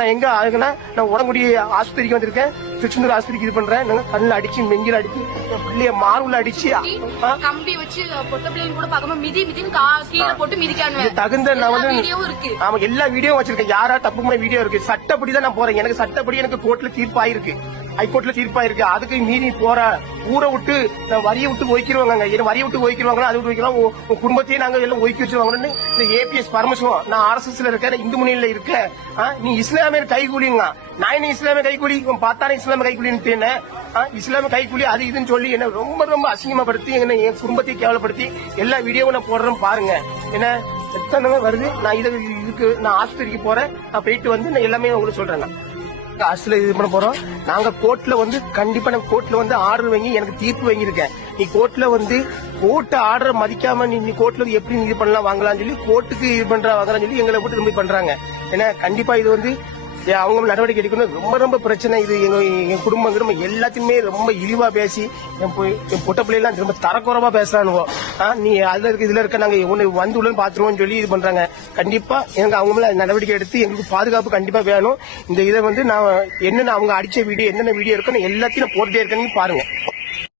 நான் எங்க ஆகுனா நான் உடம்புடி ஆஸ்பத்திரிக்கு வந்திருக்கேன். திருச்செந்தூர் ஆஸ்பத்திரிக்கு இது பண்றேன். கண்ணில் அடிச்சு மெங்கில அடிச்சு பிள்ளைய மார்புல அடிச்சு கம்பி வச்சு பொட்ட பிள்ளைங்க கூட பார்க்காம மிதி மிதின்னு கீழே போட்டு மிதிக்கானுவேன். தகுந்த நான் வந்து வீடியோவும் இருக்கு. ஆமா எல்லா வீடியோ வச்சிருக்கேன். யாரா தப்பு பண்ண வீடியோ இருக்கு. சட்டப்படி தான் நான் போறேன். எனக்கு சட்டப்படி எனக்கு கோர்ட்ல தீர்ப்பாயிருக்கு. ஹைகோர்ட்ல தீர்ப்பாயிருக்கு. அதுக்கு மீறி போற ஊரை விட்டு வரியை விட்டு ஒய்க்கிடுவாங்க. வரியை விட்டு ஒய்க்கிடுவாங்க. அது விட்டு வைக்கலாம். உங்க குடும்பத்தையே நாங்க எல்லாம் ஒய்க்கி வச்சிருவாங்கன்னு இந்த ஏபிஎஸ் பரமசிவம் நான் ஆர்எஸ்எஸ்ல இருக்கேன். இந்து முன்னணியில இருக்கேன். நீ இஸ்லாமியர் கைகூலிங்க. நான் என்ன இஸ்லாமிய கைகூலி பார்த்தானே இஸ்லாமிய கைகூலின்னு இஸ்லாமிய கைகூலி அது இதுன்னு சொல்லி என்ன ரொம்ப ரொம்ப அசிங்கமாப்படுத்தி என்ன என் குடும்பத்தை கேவலப்படுத்தி எல்லா வீடியோவும் நான் போடுறேன் பாருங்க. என்ன எத்தனை வருது. நான் இதுக்கு நான் ஆஸ்பத்திரிக்கு போறேன். நான் போயிட்டு வந்து நான் எல்லாமே உங்களுக்கு சொல்றேன். ஆஸ்திரேலியா இது பண்ண போறோம். நாங்க கோர்ட்ல வந்து கண்டிப்பா நான் கோர்ட்ல வந்து ஆர்டர் வாங்கி எனக்கு தீர்ப்பு வாங்கியிருக்கேன். நீ கோர்ட்ல வந்து கோர்ட் ஆர்டர் மதிக்காம நீ கோர்ட்ல எப்படி இது பண்ணலாம் வாங்கலாம்னு சொல்லி கோர்ட்டுக்கு இது வாங்கலாம்னு சொல்லி எங்களை போட்டு ரொம்ப பண்றாங்க. ஏன்னா கண்டிப்பா இது வந்து அவங்க நடவடிக்கை எடுக்கணும். ரொம்ப ரொம்ப பிரச்சனை இது. எங்க குடும்பம் எல்லாத்தையுமே ரொம்ப இழிவா பேசி என் பொட்ட பிள்ளைலாம் ரொம்ப தரக்குறவா பேசுறானுவோ. நீ அதுல இருக்க இதுல இருக்க நாங்க ஒண்ணு வந்து உள்ள பாத்துருவோம் சொல்லி இது பண்றாங்க. கண்டிப்பா எங்க அவங்க மேல நடவடிக்கை எடுத்து எங்களுக்கு பாதுகாப்பு கண்டிப்பா வேணும். இந்த இதை வந்து நான் என்னென்ன அவங்க அடிச்ச வீடியோ என்னென்ன வீடியோ இருக்குன்னு எல்லாத்தையும் போட்டுட்டே இருக்கேன்னு பாருங்க.